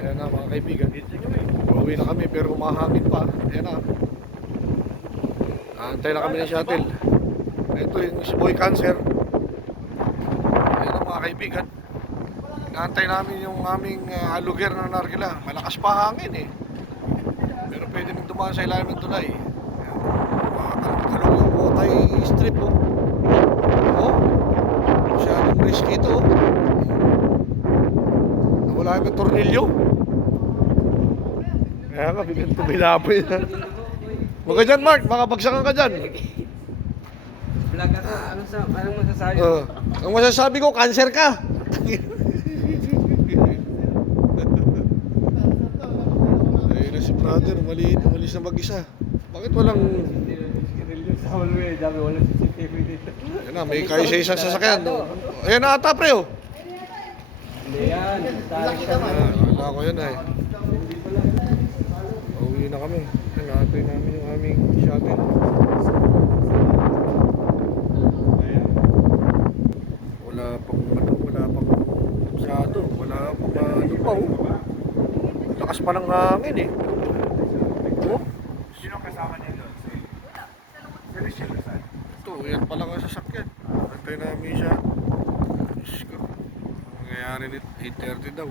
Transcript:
Ayan na mga kaibigan. Uuwi na kami pero humahangin pa. Ayan na. Antay na kami ng shuttle. Ito yung si Boy Cancer. Ayan na mga kaibigan. Inaantay namin yung aming lugar na narkila. Malakas pa hangin eh. Pero pwede nang dumaan sa ilalim ng tulay. Makakalong yung Botay Strip oh. Oh. Masyadong risky ito oh. Nawala yung tornilyo. Kaya ka, binaboy na. Huwag ka dyan, Mark. Makabagsakan ka dyan. Vlog ako. Anong masasabi? Ang masasabi ko, cancer ka. Ayun na si brother. Umalis na mag-isa. Bakit walang... Sa hallway, dami walang CCTV dito. Ayan na, may kayo sa isang sasakyan. Ayan na ata, pre oh. Hindi yan. Tarik siya. Wala ko yan ay. Uwi na kami. Naatoy namin yung aming shuttle. Wala pang masyado. Wala pang ano pa oh. Lakas pa ng hangin eh. Oh. Sino kasama niya doon? Si Michelle Casal. Ito, yan pala ang sasakyan. Antay namin siya. Diyos ko. Nangyayari nito, 8:30 daw.